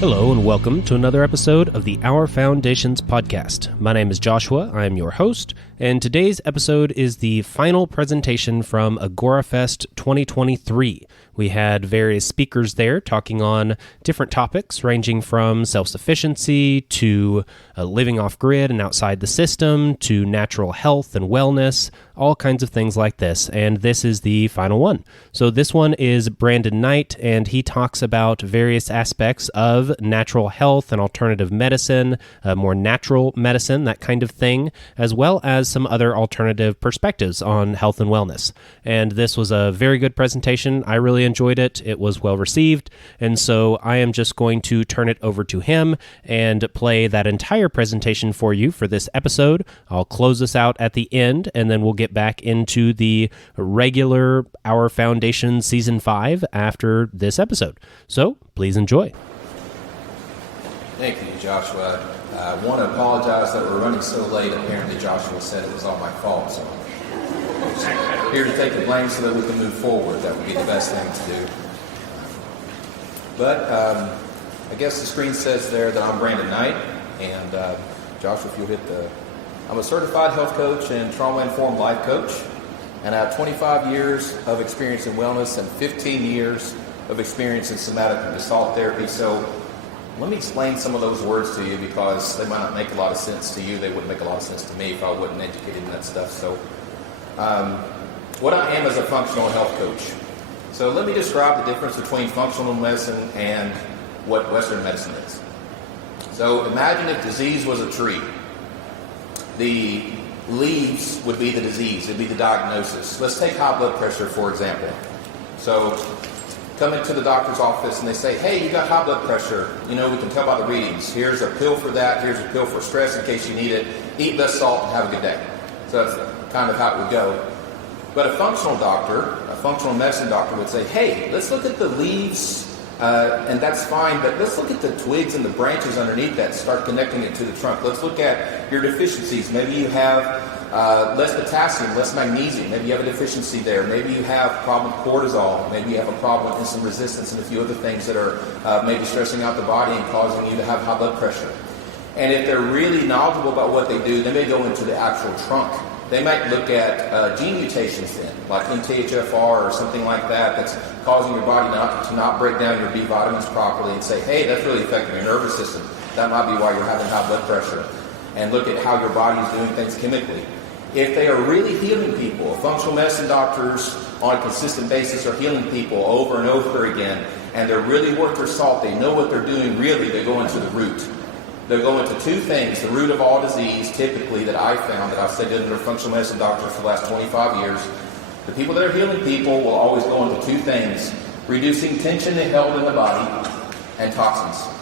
Hello and welcome to another episode of the Our Foundations podcast. My name is Joshua, I am your host, and today's episode is the final presentation from Agora Fest 2023. We had various speakers there talking on different topics ranging from self-sufficiency to living off-grid and outside the system to natural health and wellness, all kinds of things like this, and this is the final one. So this one is Brandon Knight, and he talks about various aspects of natural health and alternative medicine, more natural medicine, that kind of thing, as well as some other alternative perspectives on health and wellness. And this was a very good presentation. I really enjoyed it. It was well received, and so I am just going to turn it over to him and play that entire presentation for you for this episode. I'll close this out at the end, and then we'll get back into the regular Our Foundation Season 5 after this episode. So, please enjoy. Thank you, Joshua. I want to apologize that we're running so late. Apparently, Joshua said it was all my fault, so I'm here to take the blame so that we can move forward. That would be the best thing to do. But I guess the screen says there that I'm Brandon Knight, and Joshua, if you'll hit the... I'm a certified health coach and trauma-informed life coach, and I have 25 years of experience in wellness and 15 years of experience in somatic and basalt therapy. So let me explain some of those words to you because they might not make a lot of sense to you. They wouldn't make a lot of sense to me if I wasn't educated in that stuff. So what I am is a functional health coach. So let me describe the difference between functional medicine and what Western medicine is. So imagine if disease was a tree. The leaves would be the disease, it'd be the diagnosis. Let's take high blood pressure, for example. So come into the doctor's office and they say, hey, you got high blood pressure. You know, we can tell by the readings. Here's a pill for that, here's a pill for stress in case you need it. Eat less salt and have a good day. So that's kind of how it would go. But a functional doctor, a functional medicine doctor would say, hey, let's look at the leaves, and that's fine, but let's look at the twigs and the branches underneath that, start connecting it to the trunk. Let's look at your deficiencies. Maybe you have less potassium, less magnesium. Maybe you have a deficiency there. Maybe you have a problem with cortisol. Maybe you have a problem with insulin resistance and a few other things that are maybe stressing out the body and causing you to have high blood pressure. And if they're really knowledgeable about what they do, they may go into the actual trunk. They might look at gene mutations then, like MTHFR or something like that, that's causing your body to not break down your B vitamins properly and say, hey, that's really affecting your nervous system. That might be why you're having high blood pressure. And look at how your body is doing things chemically. If they are really healing people, functional medicine doctors on a consistent basis are healing people over and over again, and they're really worth their salt, they know what they're doing really, they go into the root. They'll go into two things, the root of all disease, typically, that I found, that I've studied under functional medicine doctors for the last 25 years. The people that are healing people will always go into two things, reducing tension held in the body and toxins.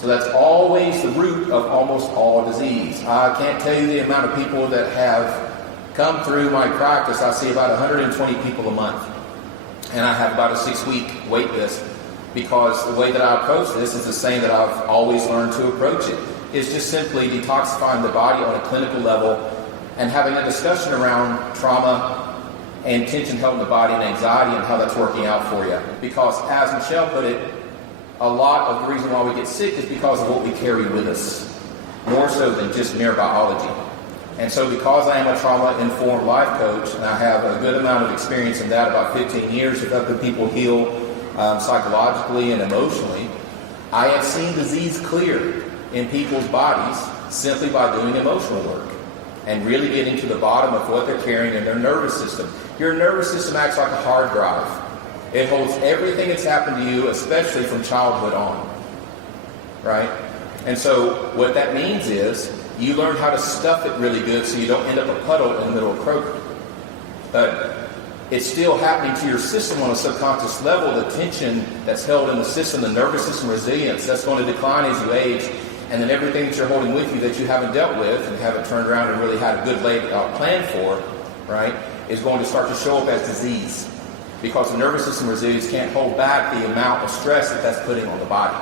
So that's always the root of almost all disease. I can't tell you the amount of people that have come through my practice. I see about 120 people a month, and I have about a 6-week wait list. Because the way that I approach this is the same that I've always learned to approach it. It's just simply detoxifying the body on a clinical level and having a discussion around trauma and tension held in the body and anxiety and how that's working out for you. Because as Michelle put it, a lot of the reason why we get sick is because of what we carry with us, more so than just mere biology. And so because I am a trauma-informed life coach and I have a good amount of experience in that, about 15 years of helping people heal psychologically and emotionally, I have seen disease clear in people's bodies simply by doing emotional work and really getting to the bottom of what they're carrying in their nervous system. Your nervous system acts like a hard drive. It holds everything that's happened to you, especially from childhood on, right? And so what that means is you learn how to stuff it really good so you don't end up a puddle in the middle of Kroger. But it's still happening to your system on a subconscious level. The tension that's held in the system, the nervous system resilience, that's going to decline as you age. And then everything that you're holding with you that you haven't dealt with and haven't turned around and really had a good laid out plan for, right, is going to start to show up as disease. Because the nervous system resilience can't hold back the amount of stress that that's putting on the body.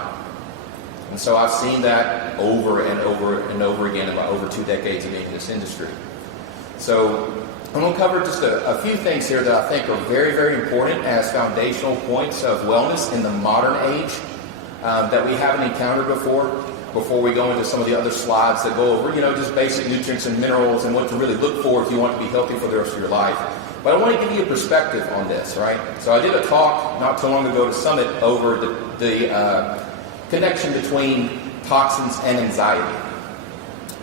And so I've seen that over and over and over again in my over 2 decades of being in this industry. So I'm going to cover just a few things here that I think are very, very important as foundational points of wellness in the modern age. that we haven't encountered before we go into some of the other slides that go over, just basic nutrients and minerals and what to really look for if you want to be healthy for the rest of your life. But I want to give you a perspective on this, right? So I did a talk not too long ago to Summit over the connection between toxins and anxiety.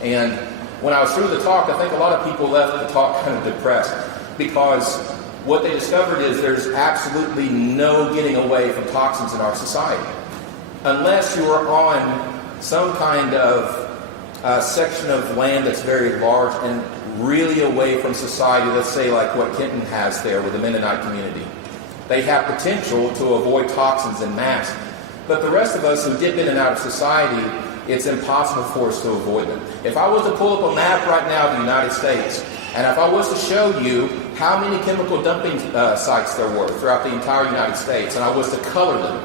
And when I was through the talk, I think a lot of people left the talk kind of depressed because what they discovered is there's absolutely no getting away from toxins in our society. Unless you are on some kind of section of land that's very large and really away from society, let's say like what Kenton has there with the Mennonite community. They have potential to avoid toxins en masse. But the rest of us who dip in and out of society, it's impossible for us to avoid them. If I was to pull up a map right now of the United States, and if I was to show you how many chemical dumping sites there were throughout the entire United States, and I was to color them,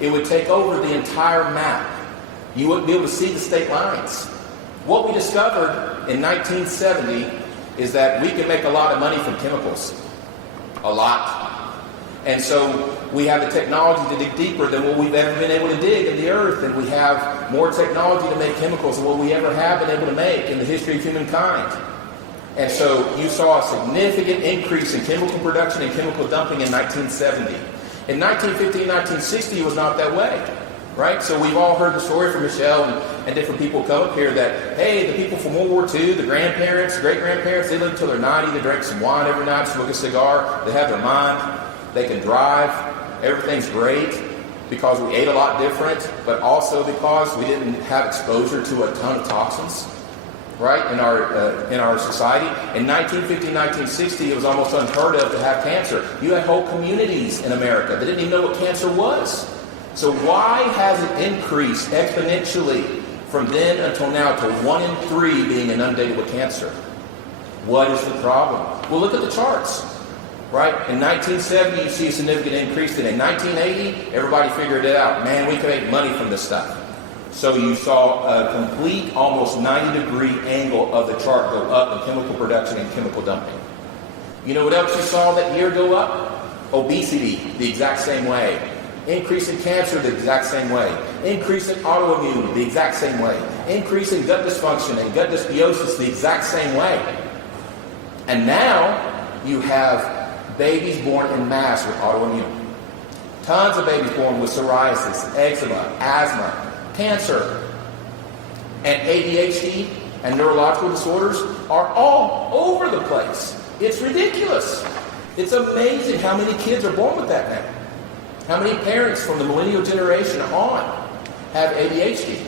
it would take over the entire map. You wouldn't be able to see the state lines. What we discovered in 1970 is that we can make a lot of money from chemicals. A lot. And so we have the technology to dig deeper than what we've ever been able to dig in the earth, and we have more technology to make chemicals than what we ever have been able to make in the history of humankind. And so you saw a significant increase in chemical production and chemical dumping in 1970. In 1950 and 1960, it was not that way, right? So we've all heard the story from Michelle and different people come up here that, hey, the people from World War II, the grandparents, great-grandparents, they lived until they're 90, they drank some wine every night, smoke a cigar, they have their mind, they can drive, everything's great because we ate a lot different, but also because we didn't have exposure to a ton of toxins. Right, in our society. In 1950, 1960, it was almost unheard of to have cancer. You had whole communities in America that didn't even know what cancer was. So why has it increased exponentially from then until now to 1 in 3 being inundated with cancer? What is the problem? Well, look at the charts. Right? In 1970, you see a significant increase. And in 1980, everybody figured it out. Man, we could make money from this stuff. So you saw a complete, almost 90-degree angle of the chart go up in chemical production and chemical dumping. You know what else you saw that year go up? Obesity, the exact same way. Increase in cancer, the exact same way. Increase in autoimmune, the exact same way. Increase in gut dysfunction and gut dysbiosis, the exact same way. And now you have babies born en masse with autoimmune. Tons of babies born with psoriasis, eczema, asthma, cancer, and ADHD and neurological disorders are all over the place. It's ridiculous. It's amazing how many kids are born with that now. How many parents from the millennial generation on have ADHD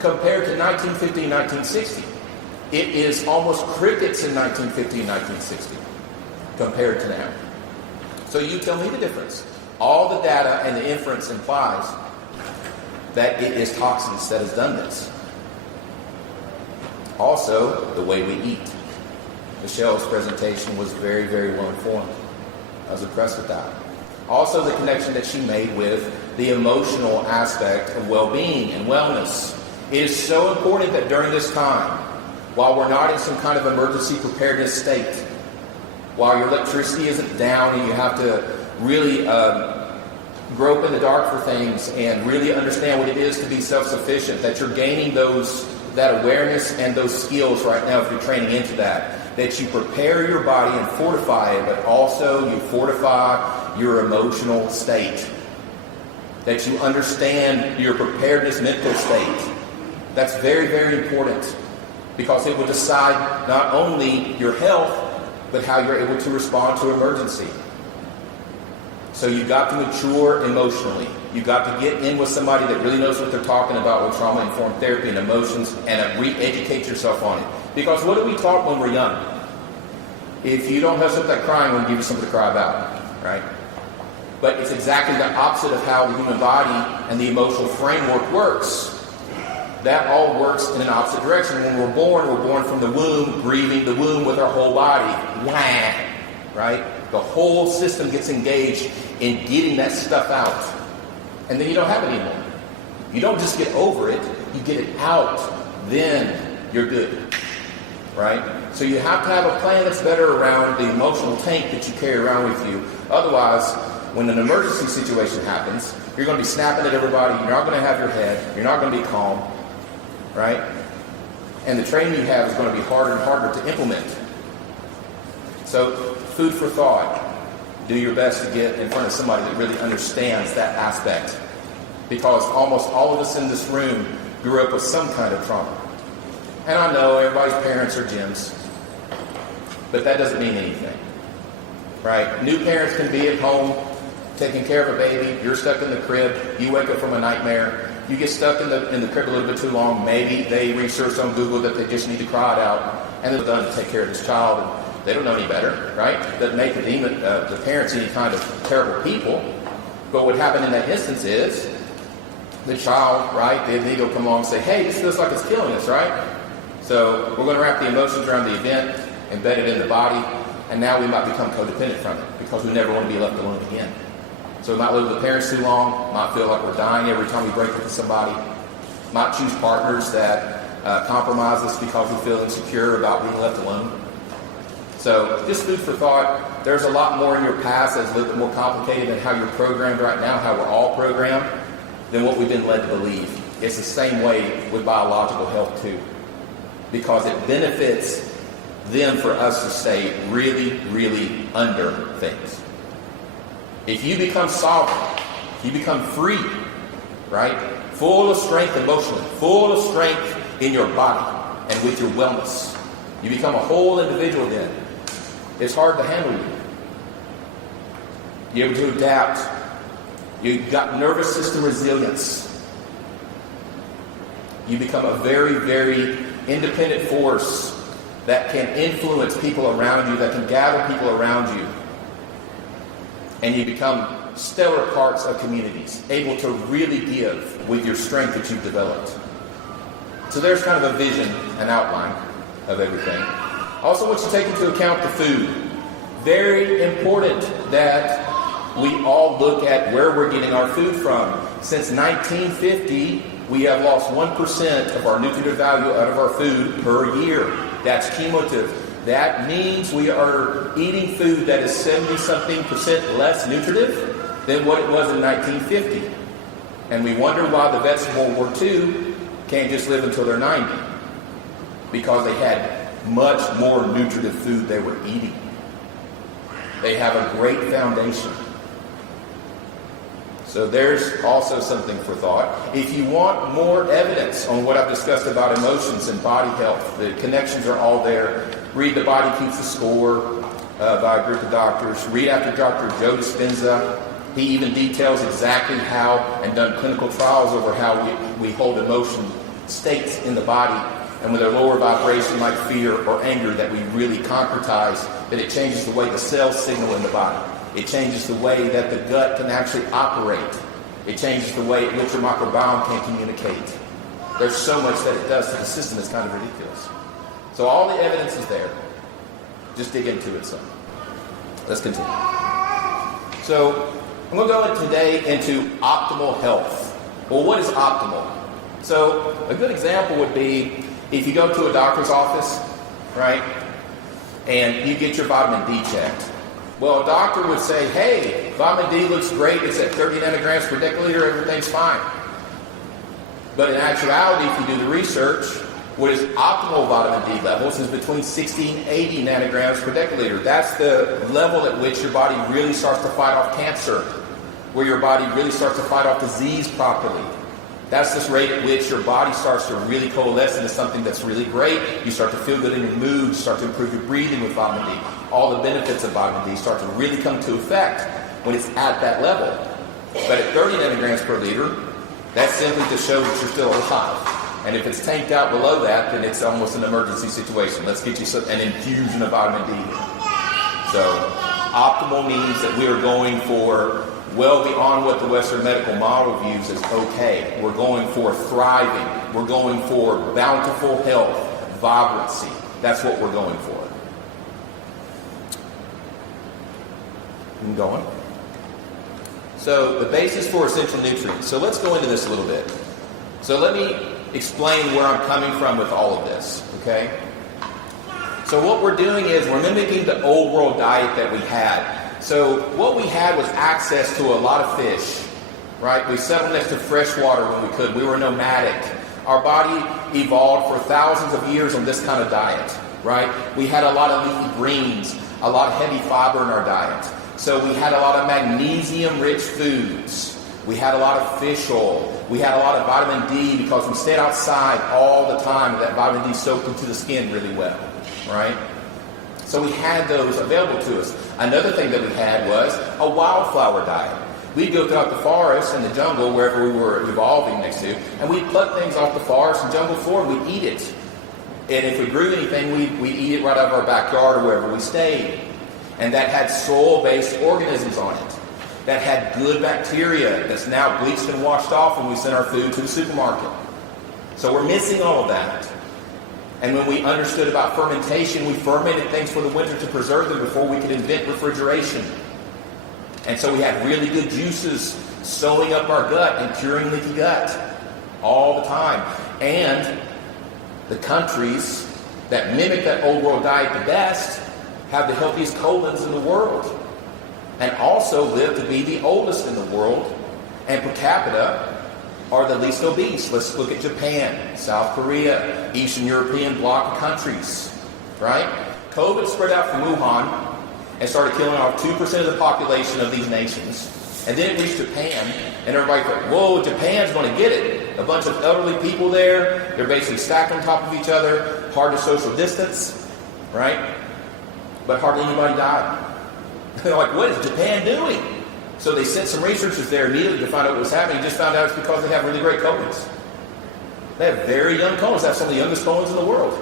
compared to 1950 and 1960. It is almost crickets in 1950 and 1960 compared to now. So you tell me the difference. All the data and the inference implies that it is toxins that has done this. Also, the way we eat. Michelle's presentation was very, very well informed. I was impressed with that. Also, the connection that she made with the emotional aspect of well-being and wellness. It is so important that during this time, while we're not in some kind of emergency preparedness state, while your electricity isn't down and you have to really grope in the dark for things and really understand what it is to be self-sufficient, that you're gaining that awareness and those skills right now if you're training into that you prepare your body and fortify it, but also you fortify your emotional state, that you understand your preparedness mental state. That's very, very important because it will decide not only your health, but how you're able to respond to emergency. So you've got to mature emotionally. You've got to get in with somebody that really knows what they're talking about with trauma-informed therapy and emotions and re-educate yourself on it. Because what are we taught when we're young? If you don't have something like crying, we'll give you something to cry about, right? But it's exactly the opposite of how the human body and the emotional framework works. That all works in an opposite direction. When we're born from the womb, grieving the womb with our whole body. Wham! Right? The whole system gets engaged in getting that stuff out. And then you don't have it anymore. You don't just get over it, you get it out. Then you're good. Right? So you have to have a plan that's better around the emotional tank that you carry around with you. Otherwise, when an emergency situation happens, you're going to be snapping at everybody, you're not going to have your head, you're not going to be calm, right? And the training you have is going to be harder and harder to implement. So, food for thought. Do your best to get in front of somebody that really understands that aspect. Because almost all of us in this room grew up with some kind of trauma. And I know everybody's parents are gyms, but that doesn't mean anything, right? New parents can be at home taking care of a baby. You're stuck in the crib. You wake up from a nightmare. You get stuck in the crib a little bit too long. Maybe they research on Google that they just need to cry it out, and they're done to take care of this child. And they don't know any better, right? Doesn't make the parents any kind of terrible people. But what happened in that instance is the child, right? The ego come along and say, "Hey, this feels like it's killing us, right?" So we're going to wrap the emotions around the event, embed it in the body, and now we might become codependent from it because we never want to be left alone again. So we might live with the parents too long, might feel like we're dying every time we break up with somebody, might choose partners that compromise us because we feel insecure about being left alone. So just food for thought. There's a lot more in your past that's a little bit more complicated than how you're programmed right now, how we're all programmed, than what we've been led to believe. It's the same way with biological health too, because it benefits them for us to stay really, really under things. If you become sovereign, if you become free, right, full of strength emotionally, full of strength in your body and with your wellness, you become a whole individual then. It's hard to handle you. You're able to adapt. You've got nervous system resilience. You become a very, very independent force that can influence people around you, that can gather people around you. And you become stellar parts of communities, able to really give with your strength that you've developed. So there's kind of a vision, an outline of everything. I also want you to take into account the food. Very important that we all look at where we're getting our food from. Since 1950, we have lost 1% of our nutritive value out of our food per year. That's cumulative. That means we are eating food that is 70-something% less nutritive than what it was in 1950. And we wonder why the vets in World War II can't just live until they're 90. Because they had much more nutritive food they were eating. They have a great foundation. So there's also something for thought. If you want more evidence on what I've discussed about emotions and body health, the connections are all there. Read The Body Keeps the Score by a group of doctors. Read after Dr. Joe Dispenza. He even details exactly how, and done clinical trials over how we hold emotion states in the body. And with a lower vibration like fear or anger that we really concretize, that it changes the way the cells signal in the body. It changes the way that the gut can actually operate. It changes the way in which your microbiome can communicate. There's so much that it does to the system, it's kind of ridiculous. So all the evidence is there. Just dig into it some. Let's continue. So I'm going to go today into optimal health. Well, what is optimal? So a good example would be if you go to a doctor's office, right, and you get your vitamin D checked. Well, a doctor would say, hey, vitamin D looks great. It's at 30 nanograms per deciliter. Everything's fine. But in actuality, if you do the research, what is optimal vitamin D levels is between 60 and 80 nanograms per deciliter. That's the level at which your body really starts to fight off cancer, where your body really starts to fight off disease properly. That's this rate at which your body starts to really coalesce into something that's really great. You start to feel good in your mood. You start to improve your breathing with vitamin D. All the benefits of vitamin D start to really come to effect when it's at that level. But at 30 nanograms per liter, that's simply to show that you're still alive. And if it's tanked out below that, then it's almost an emergency situation. Let's get you an infusion of vitamin D. So optimal means that we are going for well beyond what the Western medical model views as okay. We're going for thriving. We're going for bountiful health, vibrancy. That's what we're going for. I'm going. So the basis for essential nutrients. So let's go into this a little bit. So let me explain where I'm coming from with all of this, okay? So what we're doing is we're mimicking the old world diet that we had. So what we had was access to a lot of fish, right? We settled next to fresh water when we could. We were nomadic. Our body evolved for thousands of years on this kind of diet, right? We had a lot of leafy greens, a lot of heavy fiber in our diet. So we had a lot of magnesium-rich foods. We had a lot of fish oil. We had a lot of vitamin D because we stayed outside all the time. That vitamin D soaked into the skin really well, right? So we had those available to us. Another thing that we had was a wildflower diet. We'd go throughout the forest and the jungle, wherever we were evolving next to, and we'd pluck things off the forest and jungle floor, and we'd eat it. And if we grew anything, we'd eat it right out of our backyard or wherever we stayed. And that had soil-based organisms on it. That had good bacteria that's now bleached and washed off when we send our food to the supermarket. So we're missing all of that. And when we understood about fermentation, we fermented things for the winter to preserve them before we could invent refrigeration. And so we had really good juices sewing up our gut and curing leaky gut all the time. And the countries that mimic that old world diet the best have the healthiest colons in the world, and also live to be the oldest in the world, and per capita are the least obese. Let's look at Japan, South Korea, Eastern European bloc of countries, right? COVID spread out from Wuhan and started killing off 2% of the population of these nations. And then it reached Japan, and everybody thought, whoa, Japan's going to get it. A bunch of elderly people there, they're basically stacked on top of each other, hard to social distance, right? But hardly anybody died. They're like, what is Japan doing? So they sent some researchers there immediately to find out what was happening. Just found out it's because they have really great colons. They have very young colons. They have some of the youngest colons in the world.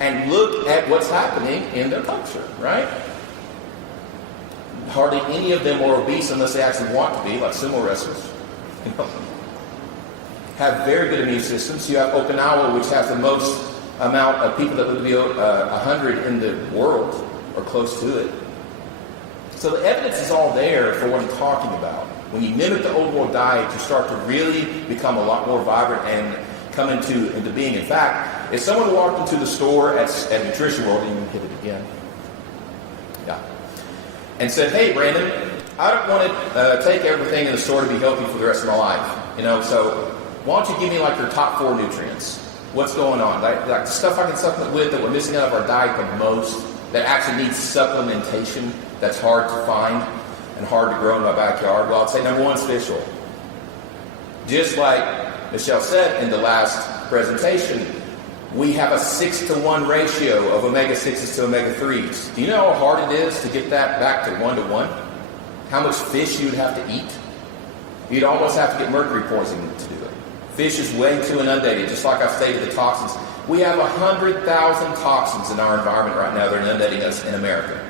And look at what's happening in their culture, right? Hardly any of them are obese unless they actually want to be, like sumo wrestlers. Have very good immune systems. You have Okinawa, which has the most amount of people that live to be 100 in the world, or close to it. So the evidence is all there for what I'm talking about. When you mimic the old world diet, you start to really become a lot more vibrant and come into being. In fact, if someone walked into the store at Nutrition World, and you can hit it again, yeah, and said, hey, Brandon, I don't want to take everything in the store to be healthy for the rest of my life. So why don't you give me like your top 4 nutrients? What's going on? Like stuff I can supplement with that we're missing out of our diet the most, that actually needs supplementation, that's hard to find and hard to grow in my backyard. Well, I'd say number 1 is fish oil. Just like Michelle said in the last presentation, we have a 6-to-1 ratio of omega-6s to omega-3s. Do you know how hard it is to get that back to 1-to-1? How much fish you'd have to eat? You'd almost have to get mercury poisoning to do it. Fish is way too inundated, just like I've stated the toxins. We have 100,000 toxins in our environment right now that are inundating us in America.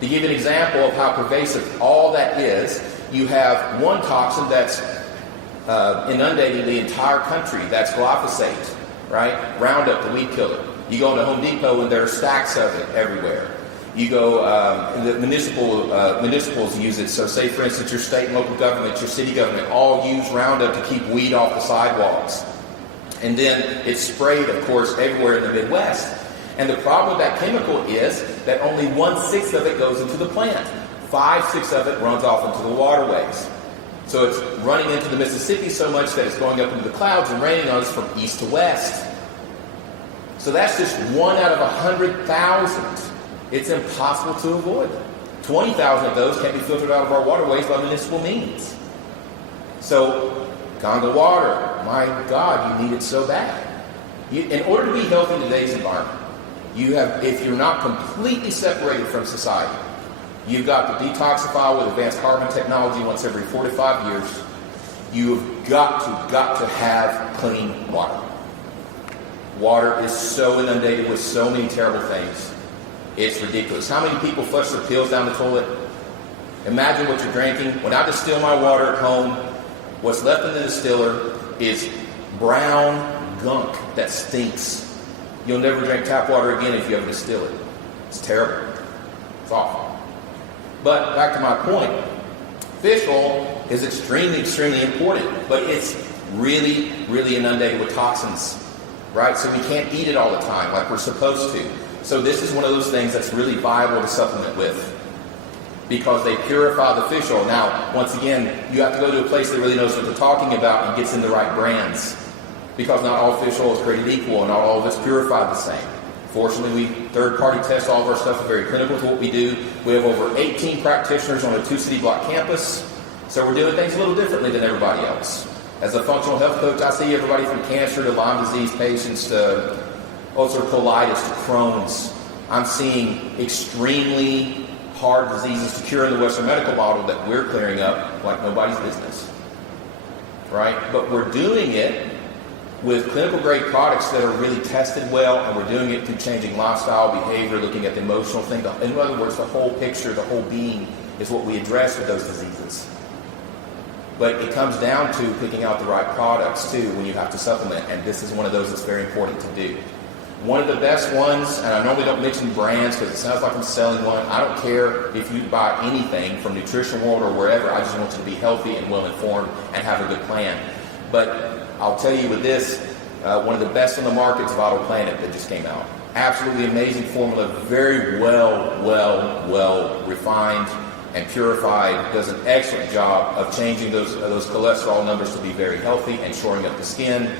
To give an example of how pervasive all that is, you have one toxin that's inundating the entire country. That's glyphosate, right? Roundup, the weed killer. You go into Home Depot and there are stacks of it everywhere. You go, the municipals use it. So say, for instance, your state and local government, your city government, all use Roundup to keep weed off the sidewalks. And then it's sprayed, of course, everywhere in the Midwest. And the problem with that chemical is that only 1/6 of it goes into the plant. 5/6 of it runs off into the waterways. So it's running into the Mississippi so much that it's going up into the clouds and raining on us from east to west. So that's just 1 out of 100,000. It's impossible to avoid. 20,000 of those can't be filtered out of our waterways by municipal means. So, Congo water, my God, you need it so bad. In order to be healthy in today's environment, if you're not completely separated from society, you've got to detoxify with advanced carbon technology once every 4 to 5 years. You've got to have clean water. Water is so inundated with so many terrible things. It's ridiculous. How many people flush their pills down the toilet? Imagine what you're drinking. When I distill my water at home, what's left in the distiller is brown gunk that stinks. You'll never drink tap water again if you ever distill it. It's terrible. It's awful. But back to my point, fish oil is extremely, extremely important, but it's really, really inundated with toxins, right? So we can't eat it all the time like we're supposed to. So this is one of those things that's really viable to supplement with. because they purify the fish oil. Now, once again, you have to go to a place that really knows what they're talking about and gets in the right brands, because not all fish oil is created equal and not all of it's purified the same. Fortunately, we third-party test all of our stuff. Is very clinical to what we do. We have over 18 practitioners on a 2-city block campus, so we're doing things a little differently than everybody else. As a functional health coach, I see everybody from cancer to Lyme disease patients to ulcerative colitis to Crohn's. I'm seeing extremely hard diseases to cure in the Western medical model that we're clearing up like nobody's business, right? But we're doing it with clinical grade products that are really tested well, and we're doing it through changing lifestyle, behavior, looking at the emotional thing. In other words, the whole picture, the whole being is what we address with those diseases. But it comes down to picking out the right products too when you have to supplement, and this is one of those that's very important to do. One of the best ones, and I normally don't mention brands because it sounds like I'm selling one. I don't care if you buy anything from Nutrition World or wherever. I just want you to be healthy and well informed and have a good plan. But I'll tell you with this, one of the best on the market is Vital Planet that just came out. Absolutely amazing formula, very well refined and purified. Does an excellent job of changing those cholesterol numbers to be very healthy and shoring up the skin.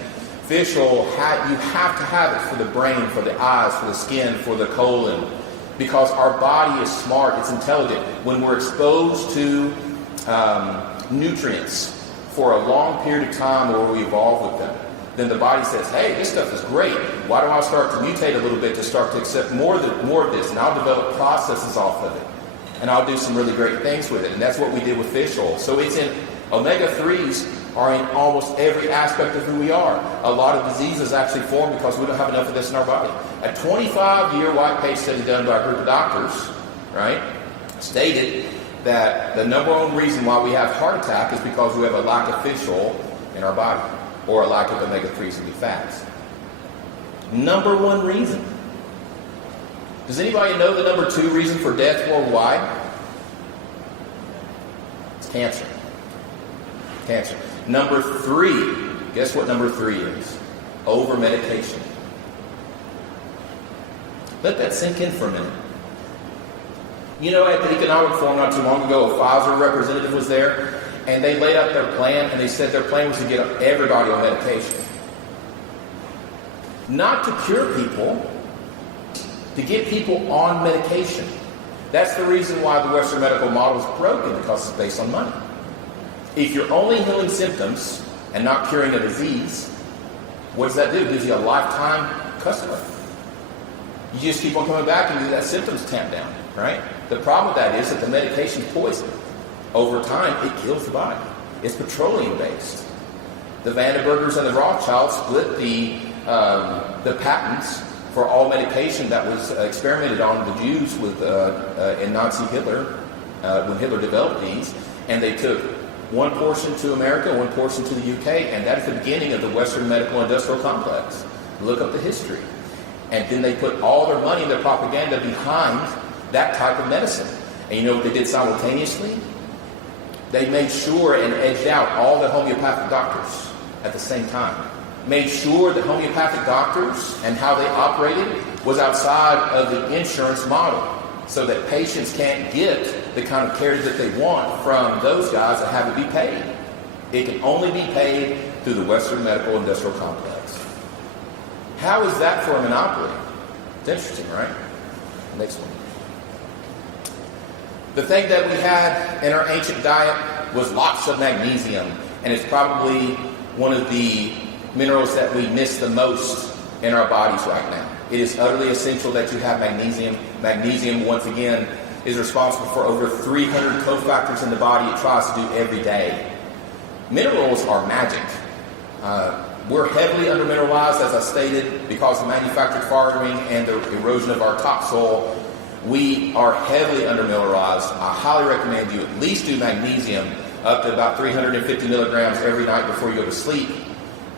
Fish oil, you have to have it for the brain, for the eyes, for the skin, for the colon, because our body is smart, it's intelligent. When we're exposed to nutrients for a long period of time where we evolve with them, then the body says, hey, this stuff is great. Why don't I start to mutate a little bit to start to accept more of this? And I'll develop processes off of it. And I'll do some really great things with it. And that's what we did with fish oil. So it's in omega-3s are in almost every aspect of who we are. A lot of diseases actually form because we don't have enough of this in our body. A 25-year white paper study done by a group of doctors, right, stated that the number one reason why we have heart attack is because we have a lack of fish oil in our body, or a lack of omega-3s and fats. Number one reason. Does anybody know the number 2 reason for death worldwide? It's cancer. Cancer. Number 3, guess what number 3 is? Over-medication. Let that sink in for a minute. You know, at the economic forum not too long ago, a Pfizer representative was there, and they laid out their plan, and they said their plan was to get everybody on medication. Not to cure people, to get people on medication. That's the reason why the Western medical model is broken, because it's based on money. If you're only healing symptoms and not curing a disease, what does that do? It gives you a lifetime customer. You just keep on coming back and that symptoms tamp down, right? The problem with that is that the medication is poison. Over time, it kills the body. It's petroleum-based. The Vandenbergers and the Rothschilds split the patents for all medication that was experimented on the Jews with in Nazi Hitler, when Hitler developed these, and they took one portion to America, one portion to the UK, and that's the beginning of the Western medical industrial complex. Look up the history. And then they put all their money and their propaganda behind that type of medicine. And you know what they did simultaneously? They made sure and edged out all the homeopathic doctors at the same time. Made sure that homeopathic doctors and how they operated was outside of the insurance model, so that patients can't get the kind of care that they want from those guys that have to be paid. It can only be paid through the Western medical industrial complex. How is that for a monopoly? It's interesting, right? Next one. The thing that we had in our ancient diet was lots of magnesium, and it's probably one of the minerals that we miss the most in our bodies right now. It is utterly essential that you have magnesium. Magnesium, once again, is responsible for over 300 cofactors in the body it tries to do every day. Minerals are magic. We're heavily undermineralized, as I stated, because of manufactured farming and the erosion of our topsoil. We are heavily undermineralized. I highly recommend you at least do magnesium up to about 350 milligrams every night before you go to sleep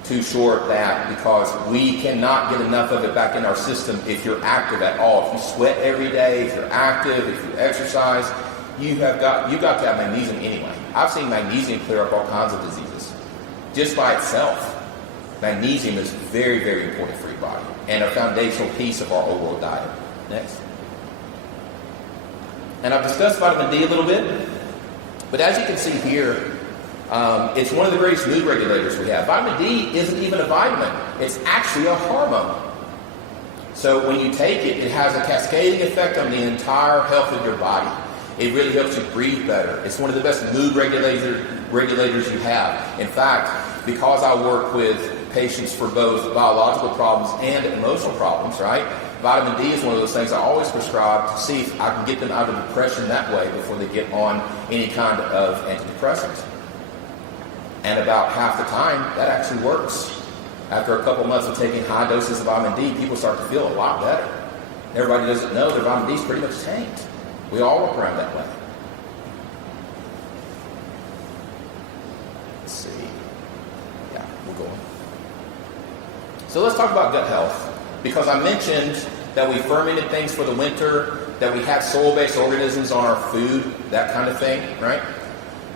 to shore that, because we cannot get enough of it back in our system if you're active at all. If you sweat every day, if you're active, if you exercise, you've got to have magnesium anyway. I've seen magnesium clear up all kinds of diseases. Just by itself, magnesium is very, very important for your body and a foundational piece of our overall diet. Next. And I've discussed vitamin D a little bit, but as you can see here, it's one of the greatest mood regulators we have. Vitamin D isn't even a vitamin. It's actually a hormone. So when you take it, it has a cascading effect on the entire health of your body. It really helps you breathe better. It's one of the best mood regulators you have. In fact, because I work with patients for both biological problems and emotional problems, right? Vitamin D is one of those things I always prescribe to see if I can get them out of depression that way before they get on any kind of antidepressants. And about half the time, that actually works. After a couple months of taking high doses of vitamin D, people start to feel a lot better. Everybody doesn't know their vitamin D is pretty much tanked. We all work around that way. Let's see. Yeah, we're going. So let's talk about gut health. Because I mentioned that we fermented things for the winter, that we had soil-based organisms on our food, that kind of thing, right?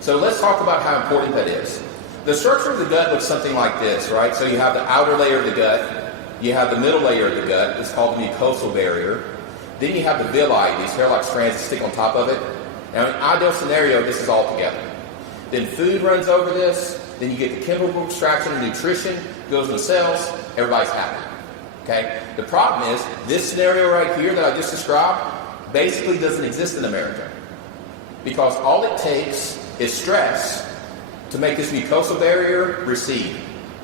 So let's talk about how important that is. The structure of the gut looks something like this, right? So you have the outer layer of the gut, you have the middle layer of the gut, it's called the mucosal barrier. Then you have the villi, these hair-like strands that stick on top of it. Now in an ideal scenario, this is all together. Then food runs over this, then you get the chemical extraction and nutrition, goes in the cells, everybody's happy. Okay? The problem is, this scenario right here that I just described basically doesn't exist in America. Because all it takes is stress to make this mucosal barrier recede.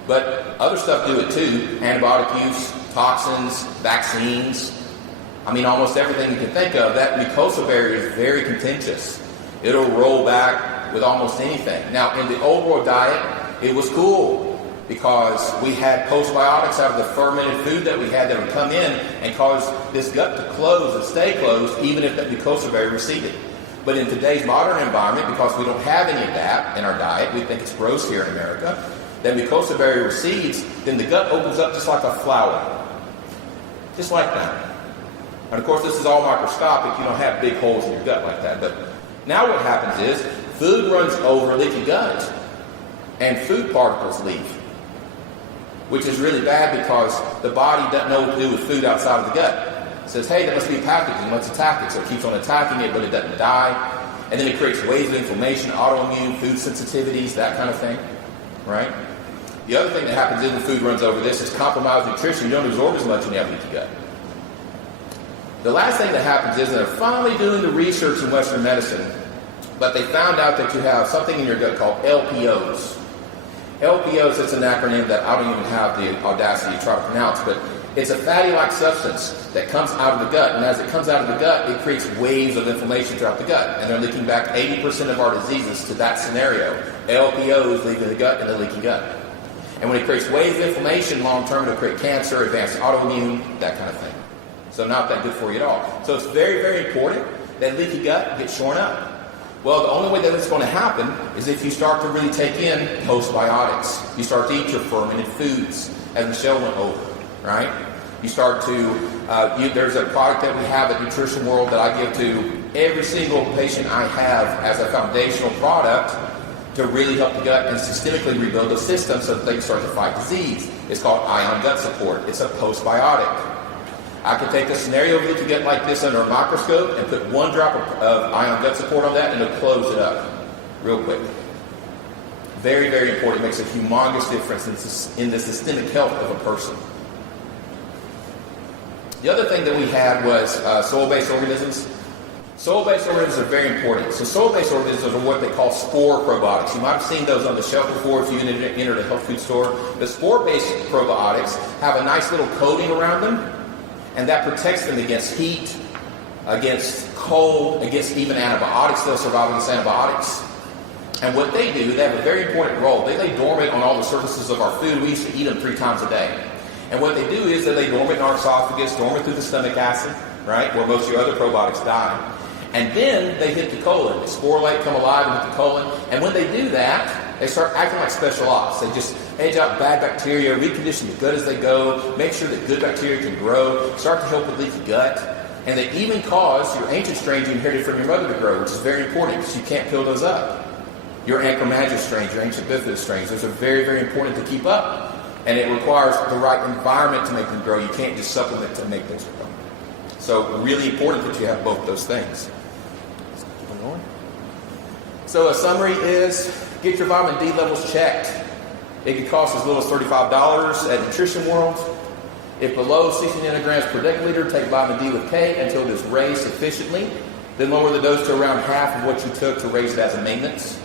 But other stuff do it too. Antibiotic use, toxins, vaccines. I mean, almost everything you can think of. That mucosal barrier is very contentious. It'll roll back with almost anything. Now, in the old world diet, it was cool because we had postbiotics out of the fermented food that we had that would come in and cause this gut to close and stay closed even if that mucosal barrier receded. But in today's modern environment, because we don't have any of that in our diet, we think it's gross here in America, that mucosal barrier recedes, then the gut opens up just like a flower. Just like that. And of course, this is all microscopic. You don't have big holes in your gut like that. But now what happens is, food runs over leaky gut, and food particles leave. Which is really bad because the body doesn't know what to do with food outside of the gut. It says, hey, that must be a pathogen, let's attack it. So it keeps on attacking it, but it doesn't die. And then it creates waves of inflammation, autoimmune, food sensitivities, that kind of thing, right? The other thing that happens is when food runs over this is compromised nutrition. You don't absorb as much when you have leaky gut. The last thing that happens is they're finally doing the research in Western medicine, but they found out that you have something in your gut called LPOs. LPOs, it's an acronym that I don't even have the audacity to try to pronounce, but it's a fatty-like substance that comes out of the gut, and as it comes out of the gut, it creates waves of inflammation throughout the gut, and they're linking back 80% of our diseases to that scenario. LPOs leaving the gut and the leaky gut. And when it creates waves of inflammation long-term, it'll create cancer, advanced autoimmune, that kind of thing. So not that good for you at all. So it's very, very important that leaky gut gets shorn up. Well, the only way that it's going to happen is if you start to really take in postbiotics. You start to eat your fermented foods, as Michelle went over, right? You start to, there's a product that we have at Nutrition World that I give to every single patient I have as a foundational product to really help the gut and systemically rebuild the system so that they can start to fight disease. It's called Ion Gut Support. It's a postbiotic. I can take a scenario of leaky gut like this under a microscope and put one drop of Ion Gut Support on that and it'll close it up real quick. Very, very important. It makes a humongous difference in the systemic health of a person. The other thing that we had was soil-based organisms. Soil-based organisms are very important. So soil-based organisms are what they call spore probiotics. You might have seen those on the shelf before if you entered a health food store. The spore-based probiotics have a nice little coating around them, and that protects them against heat, against cold, against even antibiotics. They'll survive against antibiotics. And what they do, they have a very important role. They lay dormant on all the surfaces of our food. We used to eat them 3 times a day. And what they do is they lay dormant in our esophagus, dormant through the stomach acid, right, where most of your other probiotics die. And then they hit the colon. The sporulate, come alive and hit the colon. And when they do that, they start acting like special ops. They just edge out bad bacteria, recondition the gut as they go, make sure that good bacteria can grow, start to help with leaky gut. And they even cause your ancient strains you inherited from your mother to grow, which is very important because you can't kill those up. Your Anchormagus strains, your ancient bifidus strains, those are very, very important to keep up. And it requires the right environment to make them grow. You can't just supplement to make those grow. So really important that you have both those things. So a summary is, get your vitamin D levels checked. It can cost as little as $35 at Nutrition World. If below 60 nanograms per deciliter, take vitamin D with K until it is raised sufficiently. Then lower the dose to around half of what you took to raise it as a maintenance.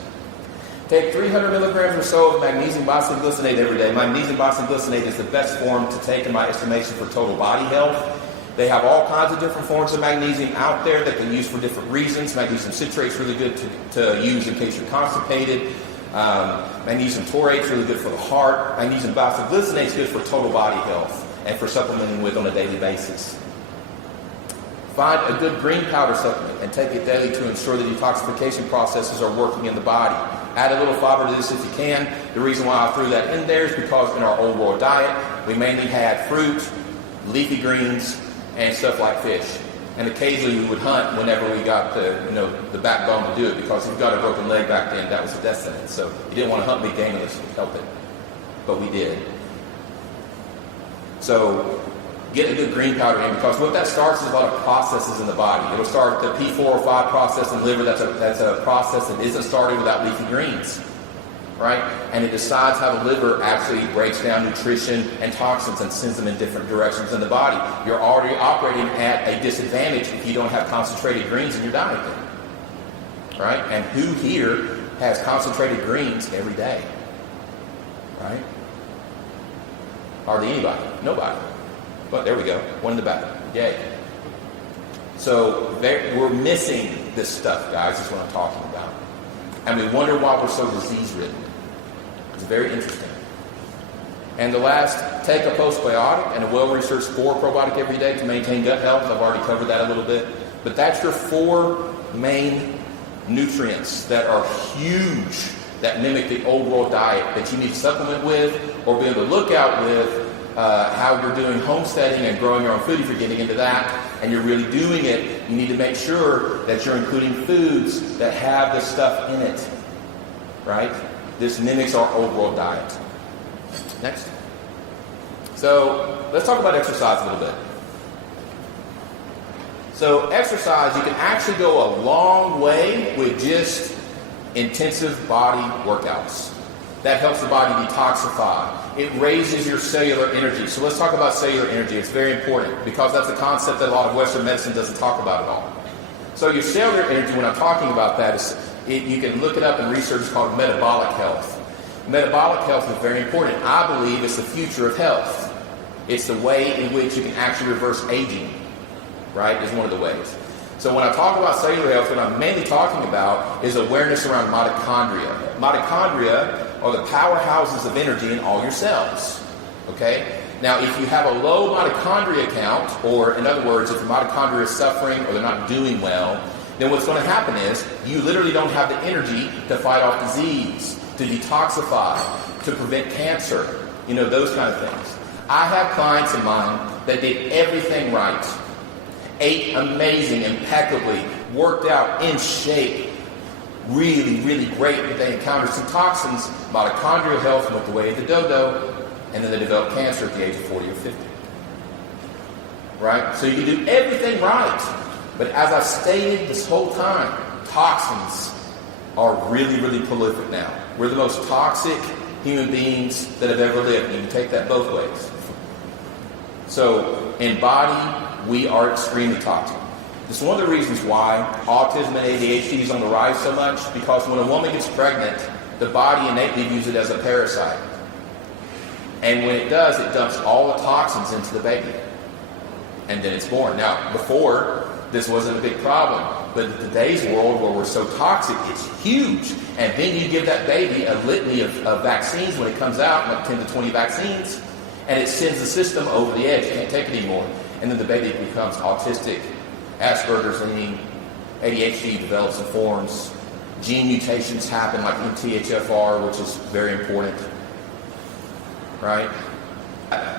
Take 300 milligrams or so of magnesium bisoglycinate every day. Magnesium bisoglycinate is the best form to take in my estimation for total body health. They have all kinds of different forms of magnesium out there that can use for different reasons. Magnesium citrate is really good to use in case you're constipated. Magnesium taurate is really good for the heart. Magnesium bisoglycinate is good for total body health and for supplementing with on a daily basis. Find a good green powder supplement and take it daily to ensure the detoxification processes are working in the body. Add a little fiber to this if you can. The reason why I threw that in there is because in our old world diet, we mainly had fruit, leafy greens, and stuff like fish. And occasionally we would hunt whenever we got the backbone to do it, because if you got a broken leg back then, that was a death sentence. So you didn't want to hunt big game unless you could help it. But we did. So get a good green powder in, because what that starts is a lot of processes in the body. It'll start the P405 process in the liver. That's a process that isn't started without leafy greens, right? And it decides how the liver actually breaks down nutrition and toxins and sends them in different directions in the body. You're already operating at a disadvantage if you don't have concentrated greens in your diet then, right? And who here has concentrated greens every day, right? Hardly anybody. Nobody. But there we go. One in the back. Yay. So we're missing this stuff, guys, is what I'm talking about. And we wonder why we're so disease-ridden. It's very interesting. And the last, take a postbiotic and a well-researched spore probiotic every day to maintain gut health. I've already covered that a little bit. But that's your 4 main nutrients that are huge, that mimic the old world diet, that you need to supplement with or be on the lookout with. How you're doing homesteading and growing your own food, if you're getting into that and you're really doing it, you need to make sure that you're including foods that have this stuff in it, right? This mimics our old world diet. Next. So let's talk about exercise a little bit. So exercise, you can actually go a long way with just intensive body workouts. That helps the body detoxify. It raises your cellular energy. So let's talk about cellular energy. It's very important because that's a concept that a lot of Western medicine doesn't talk about at all. So your cellular energy, when I'm talking about that, you can look it up in research called metabolic health. Metabolic health is very important. I believe it's the future of health. It's the way in which you can actually reverse aging, right, is one of the ways. So when I talk about cellular health, what I'm mainly talking about is awareness around mitochondria. Mitochondria are the powerhouses of energy in all your cells, okay? Now, if you have a low mitochondria count, or in other words, if your mitochondria is suffering or they're not doing well, then what's going to happen is you literally don't have the energy to fight off disease, to detoxify, to prevent cancer, those kind of things. I have clients of mine that did everything right, ate amazing, impeccably, worked out, in shape, really, really great, but they encountered some toxins, mitochondrial health went the way of the dodo, and then they developed cancer at the age of 40 or 50. Right? So you can do everything right, but as I've stated this whole time, toxins are really, really prolific now. We're the most toxic human beings that have ever lived, and you can take that both ways. So in body, we are extremely toxic. This is one of the reasons why autism and ADHD is on the rise so much, because when a woman gets pregnant, the body innately views it as a parasite. And when it does, it dumps all the toxins into the baby. And then it's born. Now, before, this wasn't a big problem. But in today's world, where we're so toxic, it's huge. And then you give that baby a litany of vaccines when it comes out, like 10 to 20 vaccines, and it sends the system over the edge. You can't take it anymore. And then the baby becomes autistic, Asperger's leaning, ADHD develops and forms, gene mutations happen like MTHFR, which is very important, right?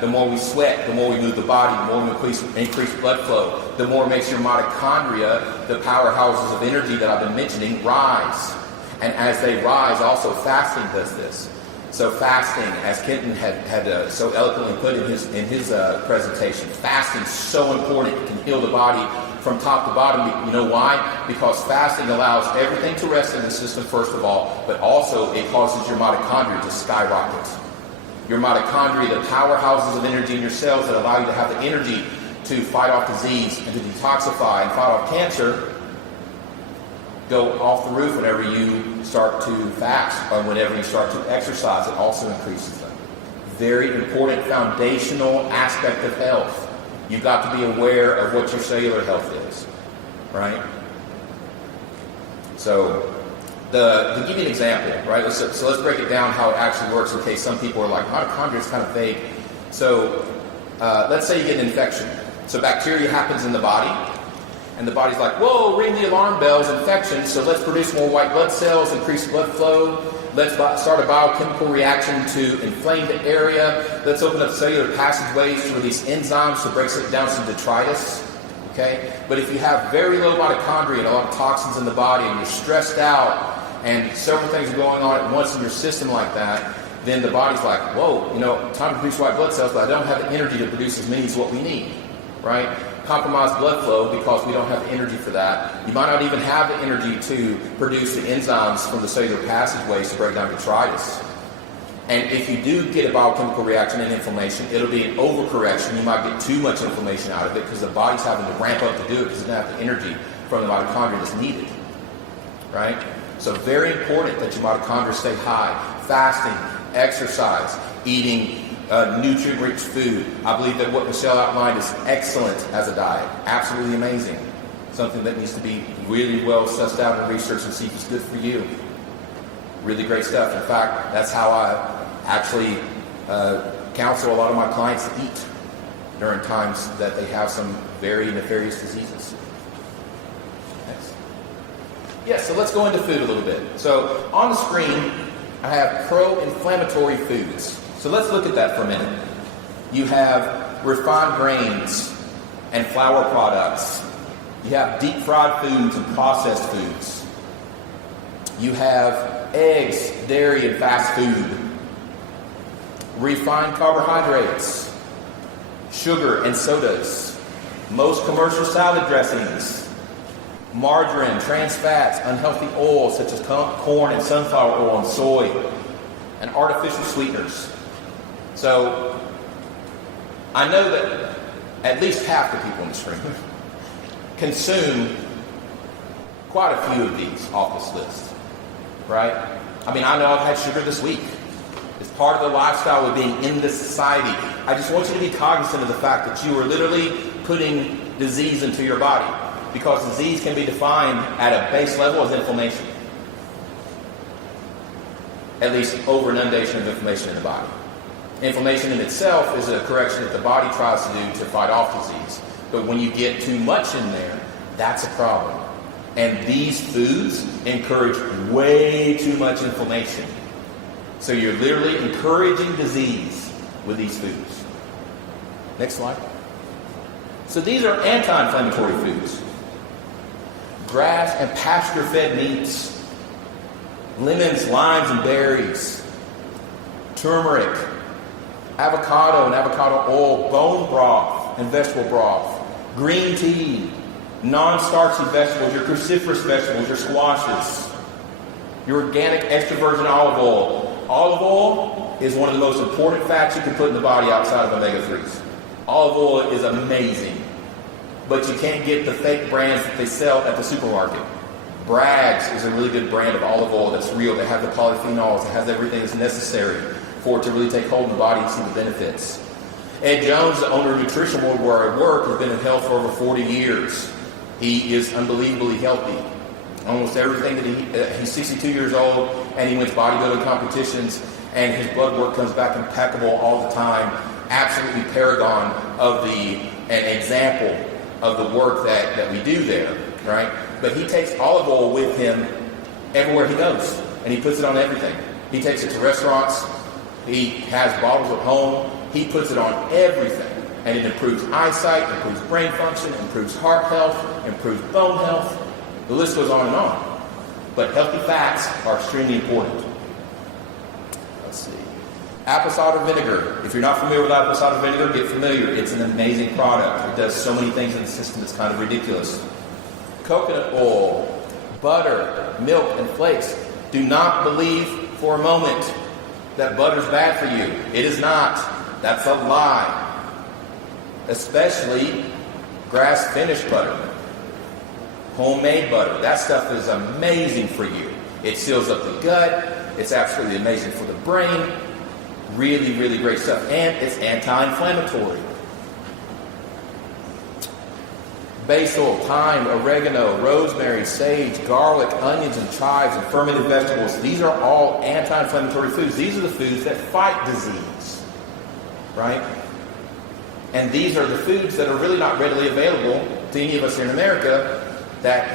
The more we sweat, the more we move the body, the more we increase blood flow, the more it makes your mitochondria, the powerhouses of energy that I've been mentioning, rise. And as they rise, also fasting does this. So fasting, as Kenton had so eloquently put in his presentation, fasting is so important. It can heal the body from top to bottom. You know why? Because fasting allows everything to rest in the system, first of all, but also it causes your mitochondria to skyrocket. Your mitochondria, the powerhouses of energy in your cells that allow you to have the energy to fight off disease and to detoxify and fight off cancer, go off the roof whenever you start to fast or whenever you start to exercise. It also increases them. Very important foundational aspect of health. You've got to be aware of what your cellular health is, right? So, to give you an example, right? So let's break it down how it actually works in case some people are like, mitochondria is kind of vague. So let's say you get an infection. So bacteria happens in the body, and the body's like, whoa, ring the alarm bells, infection, so let's produce more white blood cells, increase blood flow, let's start a biochemical reaction to inflame the area, let's open up cellular passageways to release enzymes to break down some detritus. Okay? But if you have very low mitochondria and a lot of toxins in the body and you're stressed out and several things are going on at once in your system like that, then the body's like, whoa, time to produce white blood cells, but I don't have the energy to produce as many as what we need, right? Compromised blood flow because we don't have the energy for that. You might not even have the energy to produce the enzymes from the cellular passageways to break down detritus. And if you do get a biochemical reaction and inflammation, it'll be an overcorrection. You might get too much inflammation out of it because the body's having to ramp up to do it because it doesn't have the energy from the mitochondria that's needed, right? So very important that your mitochondria stay high. Fasting, exercise, eating nutrient-rich food. I believe that what Michelle outlined is excellent as a diet. Absolutely amazing. Something that needs to be really well sussed out and researched and see if it's good for you. Really great stuff. In fact, that's how I actually counsel a lot of my clients to eat during times that they have some very nefarious diseases. Next. Yes, so let's go into food a little bit. So on the screen, I have pro-inflammatory foods. So let's look at that for a minute. You have refined grains and flour products. You have deep fried foods and processed foods. You have eggs, dairy, and fast food. Refined carbohydrates, sugar and sodas. Most commercial salad dressings. Margarine, trans fats, unhealthy oils such as corn and sunflower oil and soy. And artificial sweeteners. So, I know that at least half the people in this room consume quite a few of these off this list, right? I mean, I know I've had sugar this week. It's part of the lifestyle of being in this society. I just want you to be cognizant of the fact that you are literally putting disease into your body, because disease can be defined at a base level as inflammation. At least over inundation of inflammation in the body. Inflammation in itself is a correction that the body tries to do to fight off disease. But when you get too much in there, that's a problem. And these foods encourage way too much inflammation. So you're literally encouraging disease with these foods. Next slide. So these are anti-inflammatory foods. Grass and pasture-fed meats. Lemons, limes, and berries. Turmeric. Avocado and avocado oil, bone broth and vegetable broth, green tea, non-starchy vegetables, your cruciferous vegetables, your squashes, your organic extra virgin olive oil. Olive oil is one of the most important fats you can put in the body outside of omega-3s. Olive oil is amazing, but you can't get the fake brands that they sell at the supermarket. Bragg's is a really good brand of olive oil that's real. They have the polyphenols, it has everything that's necessary for it to really take hold in the body and see the benefits. Ed Jones, the owner of Nutrition World where I work, has been in health for over 40 years. He is unbelievably healthy. Almost everything that he's 62 years old and he wins bodybuilding competitions and his blood work comes back impeccable all the time. Absolutely paragon of an example of the work that we do there, right? But he takes olive oil with him everywhere he goes and he puts it on everything. He takes it to restaurants. He has bottles at home. He puts it on everything. And it improves eyesight, improves brain function, improves heart health, improves bone health. The list goes on and on. But healthy fats are extremely important. Let's see. Apple cider vinegar. If you're not familiar with apple cider vinegar, get familiar. It's an amazing product. It does so many things in the system that's kind of ridiculous. Coconut oil, butter, milk, and flakes. Do not believe for a moment that butter's bad for you. It is not. That's a lie. Especially grass-finished butter. Homemade butter. That stuff is amazing for you. It seals up the gut. It's absolutely amazing for the brain. Really, really great stuff. And it's anti-inflammatory. Basil, thyme, oregano, rosemary, sage, garlic, onions, and chives, and fermented vegetables. These are all anti-inflammatory foods. These are the foods that fight disease. Right? And these are the foods that are really not readily available to any of us here in America that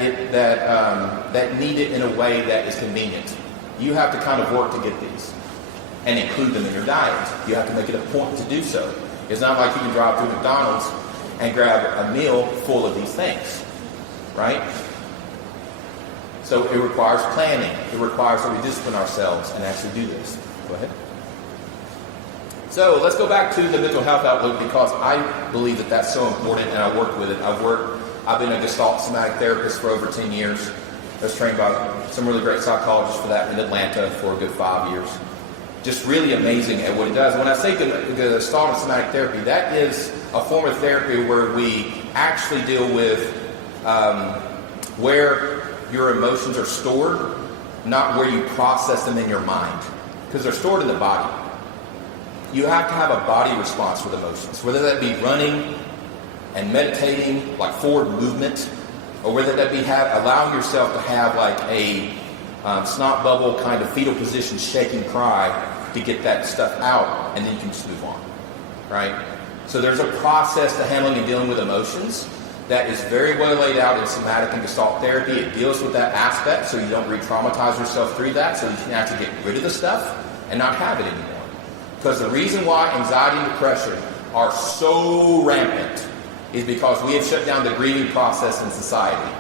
need it in a way that is convenient. You have to kind of work to get these and include them in your diet. You have to make it a point to do so. It's not like you can drive through McDonald's and grab a meal full of these things, right? So it requires planning. It requires that we discipline ourselves and actually do this. Go ahead. So let's go back to the mental health outlook, because I believe that that's so important, and I work with it. I've been a Gestalt somatic therapist for over 10 years. I was trained by some really great psychologists for that in Atlanta for a good 5 years. Just really amazing at what it does. When I say Gestalt and somatic therapy, that is a form of therapy where we actually deal with where your emotions are stored, not where you process them in your mind, because they're stored in the body. You have to have a body response with emotions, whether that be running and meditating, like forward movement, or whether that be allowing yourself to have like a snot bubble kind of fetal position shaking cry to get that stuff out, and then you can just move on, right? So there's a process to handling and dealing with emotions that is very well laid out in somatic and Gestalt therapy. It deals with that aspect so you don't re-traumatize yourself through that, so you can actually get rid of the stuff and not have it anymore. Because the reason why anxiety and depression are so rampant is because we have shut down the grieving process in society.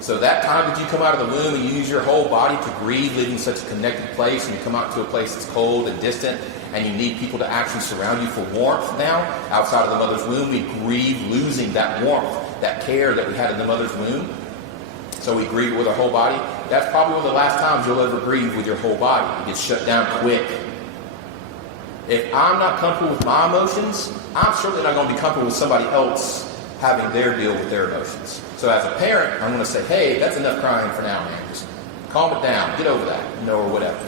So that time that you come out of the womb and you use your whole body to grieve, living in such a connected place, and you come out to a place that's cold and distant, and you need people to actually surround you for warmth now, outside of the mother's womb, we grieve losing that warmth, that care that we had in the mother's womb. So we grieve with our whole body. That's probably one of the last times you'll ever grieve with your whole body. It gets shut down quick. If I'm not comfortable with my emotions, I'm certainly not going to be comfortable with somebody else having their deal with their emotions. So as a parent, I'm going to say, hey, that's enough crying for now, man. Just calm it down. Get over that, or whatever.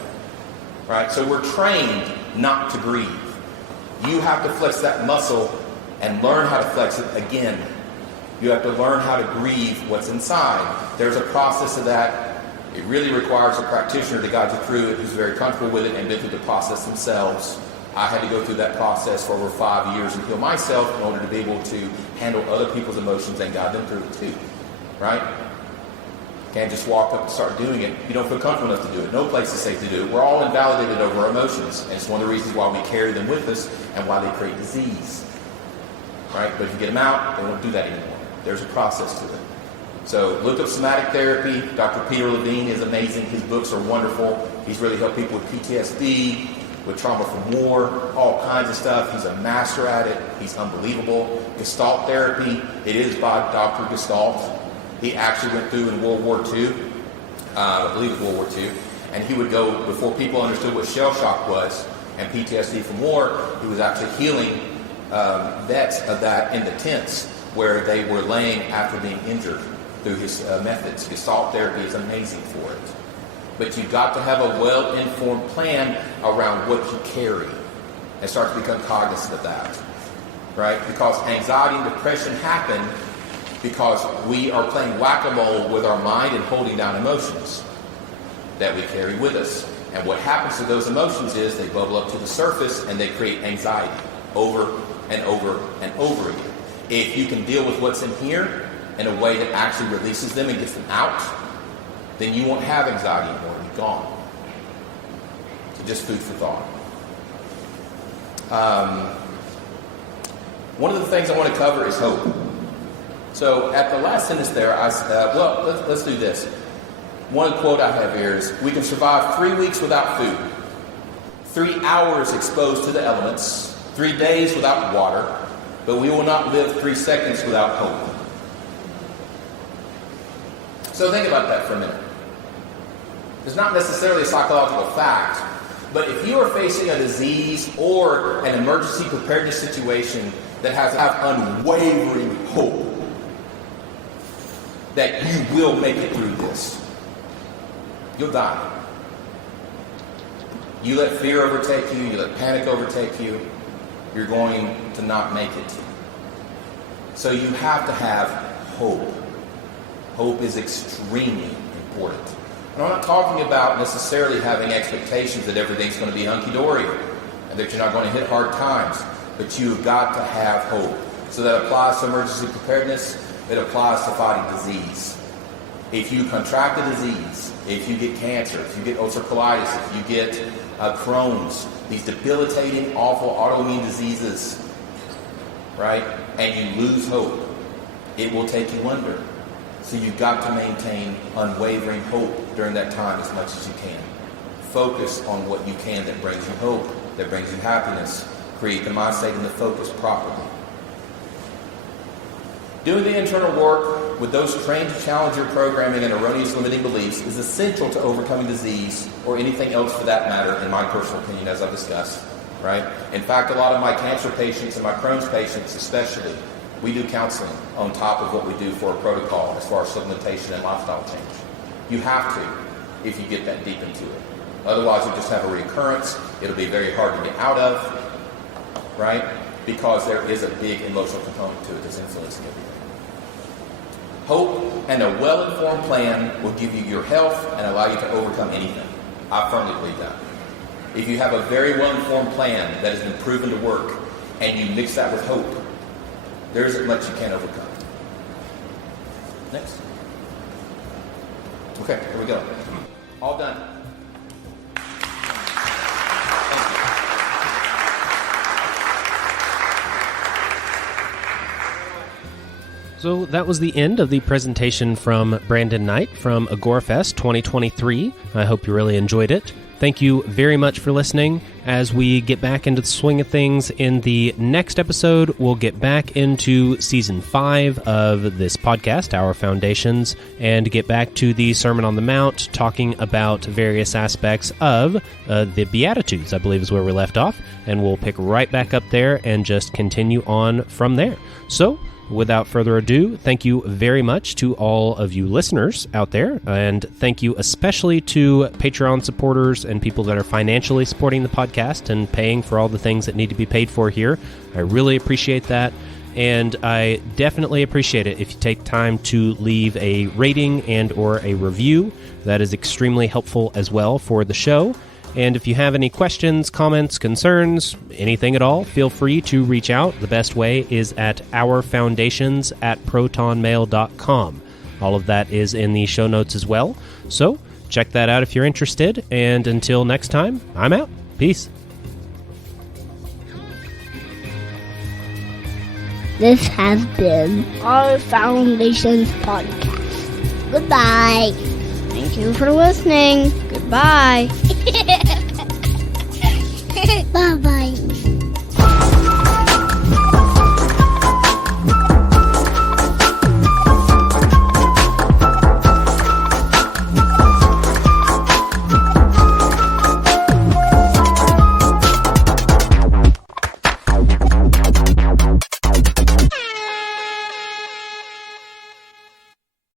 Right? So we're trained not to grieve. You have to flex that muscle and learn how to flex it again. You have to learn how to grieve what's inside. There's a process of that. It really requires a practitioner to guide you through it who's very comfortable with it and been through the process themselves. I had to go through that process for over 5 years and heal myself in order to be able to handle other people's emotions and guide them through it too, right? Can't just walk up and start doing it. You don't feel comfortable enough to do it. No place is safe to do it. We're all invalidated over our emotions, and it's one of the reasons why we carry them with us and why they create disease, right? But if you get them out, they won't do that anymore. There's a process to it. So look up somatic therapy. Dr. Peter Levine is amazing. His books are wonderful. He's really helped people with PTSD, with trauma from war, all kinds of stuff. He's a master at it. He's unbelievable. Gestalt therapy, it is by Dr. Gestalt. He actually went through in World War II, I believe it was World War II, and he would go, before people understood what shell shock was and PTSD from war, he was actually healing vets of that in the tents where they were laying after being injured through his methods. Gestalt therapy is amazing for it. But you've got to have a well-informed plan around what you carry and start to become cognizant of that, right? Because anxiety and depression happen because we are playing whack-a-mole with our mind and holding down emotions that we carry with us. And what happens to those emotions is they bubble up to the surface and they create anxiety over and over and over again. If you can deal with what's in here in a way that actually releases them and gets them out, then you won't have anxiety anymore. It'll be gone. So just food for thought. One of the things I want to cover is hope. So at the last sentence there, I said, let's do this. One quote I have here is, we can survive 3 weeks without food. 3 hours exposed to the elements, 3 days without water, but we will not live 3 seconds without hope. So think about that for a minute. It's not necessarily a psychological fact, but if you are facing a disease or an emergency preparedness situation that has to have unwavering hope that you will make it through this, you'll die. You let fear overtake you, you let panic overtake you, you're going to not make it. So you have to have hope. Hope is extremely important. And I'm not talking about necessarily having expectations that everything's going to be hunky-dory and that you're not going to hit hard times, but you've got to have hope. So that applies to emergency preparedness, it applies to fighting disease. If you contract a disease, if you get cancer, if you get ulcerative colitis, if you get Crohn's, these debilitating, awful autoimmune diseases, right, and you lose hope, it will take you under. So you've got to maintain unwavering hope during that time as much as you can. Focus on what you can that brings you hope, that brings you happiness. Create the mind state and the focus properly. Doing the internal work with those trained to challenge your programming and erroneous limiting beliefs is essential to overcoming disease or anything else for that matter, in my personal opinion, as I've discussed. Right? In fact, a lot of my cancer patients and my Crohn's patients especially, we do counseling on top of what we do for a protocol as far as supplementation and lifestyle change. You have to if you get that deep into it. Otherwise, you just have a recurrence. It'll be very hard to get out of, right? Because there is a big emotional component to it that's influencing everything. Hope and a well-informed plan will give you your health and allow you to overcome anything. I firmly believe that. If you have a very well-informed plan that has been proven to work and you mix that with hope, there isn't much you can't overcome. Next. Okay, here we go. All done. So that was the end of the presentation from Brandon Knight from Agora Fest 2023. I hope you really enjoyed it. Thank you very much for listening. As we get back into the swing of things in the next episode, we'll get back into Season 5 of this podcast, Our Foundations, and get back to the Sermon on the Mount, talking about various aspects of the Beatitudes, I believe is where we left off, and we'll pick right back up there and just continue on from there. So, without further ado, thank you very much to all of you listeners out there, and thank you especially to Patreon supporters and people that are financially supporting the podcast and paying for all the things that need to be paid for here. I really appreciate that, and I definitely appreciate it if you take time to leave a rating and or a review. That is extremely helpful as well for the show. And if you have any questions, comments, concerns, anything at all, feel free to reach out. The best way is at ourfoundations@protonmail.com. All of that is in the show notes as well. So check that out if you're interested. And until next time, I'm out. Peace. This has been Our Foundations Podcast. Goodbye. Thank you for listening. Goodbye. Bye-bye.